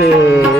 是。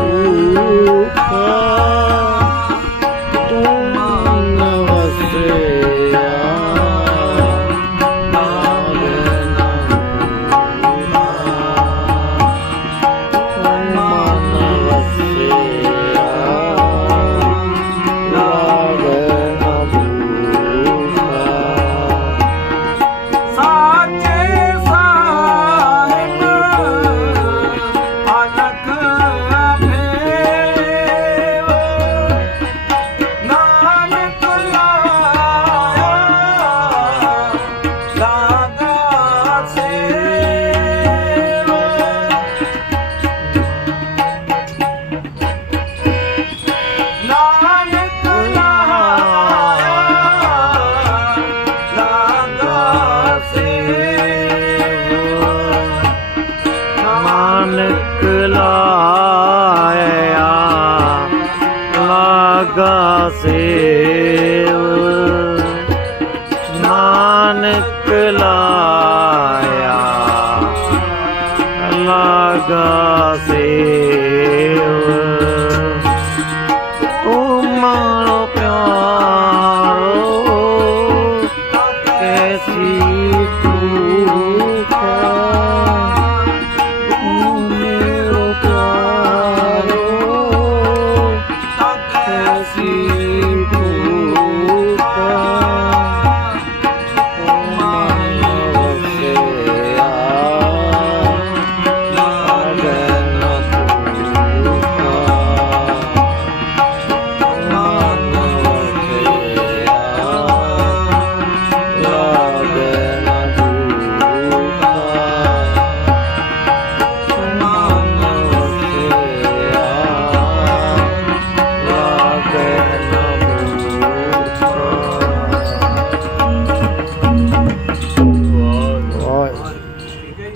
save Nanak ਲਾਇਆ